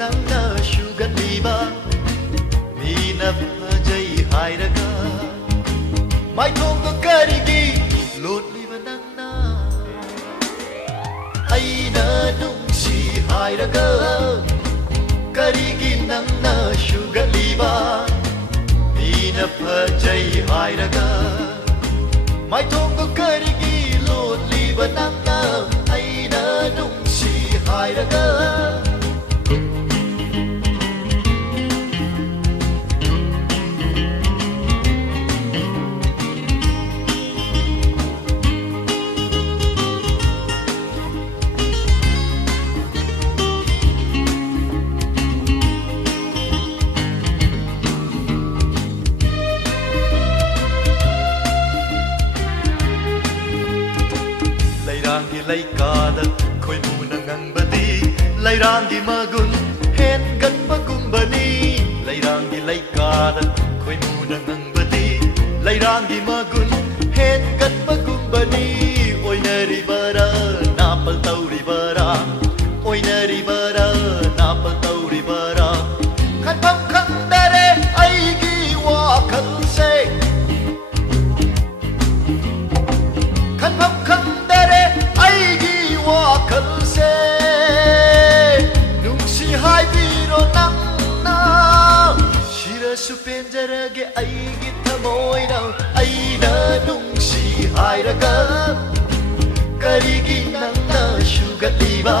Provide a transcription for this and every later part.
ꯅꯪꯅ ꯁꯨꯒꯠꯂꯤꯕ ꯃꯤꯅ ꯐꯖꯩ ꯍꯥꯏꯔꯒ ꯃꯥꯏꯊꯣꯡꯗꯣ ꯀꯔꯤꯒꯤ ꯂꯣꯠꯂꯤꯕ ꯅꯪꯅ ꯑꯩꯅ ꯅꯨꯡꯁꯤ ꯍꯥꯏꯔꯒ ꯀꯔꯤꯒꯤ ꯅꯪꯅ ꯁꯨꯒꯠꯂꯤꯕ ꯃꯤꯅ ꯐꯖꯩ ꯍꯥꯏꯔꯒ ꯃꯥꯏꯊꯣꯡꯗꯣ ꯀꯔꯤꯒꯤ ꯂꯣꯠꯂꯤꯕ ꯅꯪꯅ ꯑꯩꯅ ꯅꯨꯡꯁꯤ ꯍꯥꯏꯔꯒ ꯂꯩꯔꯥꯡꯒꯤ ꯂꯩꯀꯥꯗ ꯈꯣꯏꯃꯨꯅ ꯉꯪꯕꯗꯤ ꯂꯩꯔꯥꯡꯒꯤ ꯃꯒꯨꯟ ꯍꯦꯟꯒꯠꯄꯒꯨꯝꯕꯅꯤ ꯂꯩꯔꯥꯡꯒꯤ ꯂꯩꯀꯥꯗ ꯈꯣꯏꯃꯨꯅ ꯉꯪꯕꯗꯤ ꯂꯩꯔꯥꯡꯒꯤ ꯃꯒꯨꯟ ꯍꯦꯟꯒꯠꯄꯒꯨꯝꯕꯅꯤ ꯑꯣꯏꯅꯔꯤꯕꯔꯥ ꯅꯥꯄꯜ ꯇꯧꯔꯤꯕꯔꯥ ꯑꯣꯏꯅꯔꯤꯕꯔꯥ ꯅꯥꯄꯜ ꯇꯧꯔꯤꯕꯔꯥ ꯈꯟꯐꯝ ꯈꯪꯗꯔꯦ ꯑꯩꯒꯤ ꯋꯥꯈꯜꯁꯦ ꯈꯟꯐꯝ ꯈꯪꯗꯔꯦ ꯑꯩꯒꯤ ꯋꯥꯈꯜꯁꯦ ꯅꯨꯡꯁꯤ ꯍꯥꯏꯕꯤꯔꯣ ꯅꯪꯅ ꯁꯤꯔꯁꯨ ꯄꯦꯟꯖꯔꯒꯦ ꯑꯩꯒꯤ ꯊꯃꯣꯏꯅ ꯑꯩꯅ ꯅꯨꯡꯁꯤ ꯍꯥꯏꯔꯒ ꯀꯔꯤꯒꯤ ꯅꯪꯅ ꯁꯨꯒꯠꯂꯤꯕ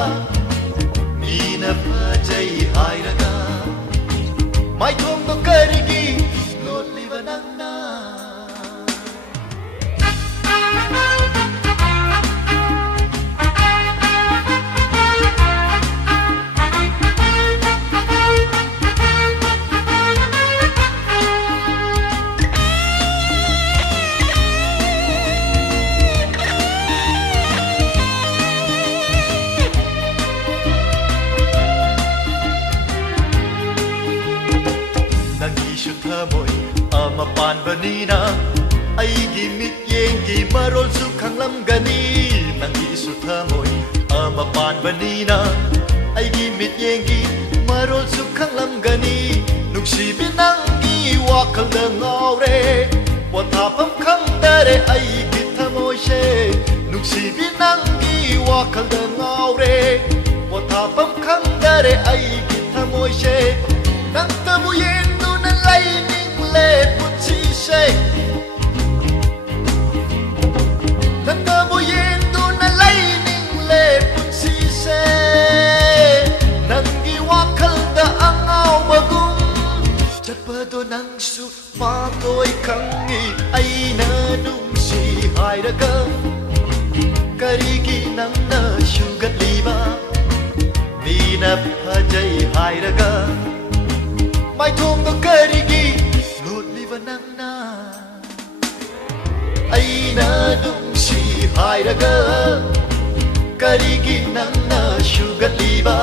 ꯃꯤꯅ ꯐꯖꯩ ꯍꯥꯏꯔꯒ ꯃꯥꯏꯊꯣꯡꯗꯣ ꯀꯔꯤꯒꯤ ꯂꯣꯠꯂꯤꯕ ꯅꯪꯅ ꯅꯪꯒꯤꯁꯨ ꯊꯃꯣꯏ ꯑꯃ ꯄꯥꯟꯕꯅꯤꯅ ꯑꯩꯒꯤ ꯃꯤꯠꯌꯦꯡꯒꯤ ꯃꯔꯣꯜꯁꯨ ꯈꯪꯂꯝꯒꯅꯤ ꯅꯪꯒꯤꯁꯨ ꯊꯃꯣꯏ ꯑꯃ ꯄꯥꯟꯕꯅꯤꯅ ꯑꯩꯒꯤ ꯃꯤꯠꯌꯦꯡꯒꯤ ꯃꯔꯣꯜꯁꯨ ꯈꯪꯂꯝꯒꯅꯤ ꯅꯨꯡꯁꯤꯕꯤ ꯅꯪꯒꯤ ꯋꯥꯈꯜꯗ ꯉꯥꯎꯔꯦ ꯄꯣꯊꯥꯐꯝ ꯈꯪꯗꯔꯦ ꯑꯩꯒꯤ ꯊꯃꯣꯏꯁꯦ ꯅꯨꯡꯁꯤꯕꯤ ꯅꯪꯒꯤ ꯋꯥꯈꯜꯗ ꯉꯥꯎꯔꯦ ꯄꯣꯊꯥꯐꯝ ꯈꯪꯗꯔꯦ ꯑꯩꯒꯤ ꯊꯃꯣꯏꯁꯦ ꯅꯪꯇꯕꯨ ꯌꯦꯡꯗꯨꯅ ꯂꯩꯅꯤꯡꯂꯦ ꯄꯨꯟꯁꯤꯁꯦ ꯅꯪꯇꯕꯨ ꯌꯦꯡꯗꯨꯅ ꯂꯩꯅꯤꯡꯂꯦ ꯄꯨꯟꯁꯤꯁꯦ ꯅꯪꯒꯤ ꯋꯥꯈꯜꯗ ꯑꯉꯥꯎꯕꯒꯨꯝ ꯆꯠꯄꯗꯣ ꯅꯪꯁꯨ ꯄꯥꯝꯂꯣꯏ ꯈꯪꯉꯤ ꯑꯩꯅ ꯅꯨꯡꯁꯤ ꯍꯥꯏꯔꯒ ꯀꯔꯤꯒꯤ ꯅꯪꯅ ꯁꯨꯒꯠꯂꯤꯕ ꯃꯤꯅ ꯐꯖꯩ ꯍꯥꯏꯔꯒ ꯃꯥꯏꯊꯣꯡꯗꯣ ꯀꯔꯤꯒꯤ ꯂꯣꯠꯂꯤꯕ ꯅꯪꯅ ꯑꯩꯅ ꯅꯨꯡꯁꯤ ꯍꯥꯏꯔꯒ ꯀꯔꯤꯒꯤ ꯅꯪꯅ ꯁꯨꯒꯠꯂꯤꯕ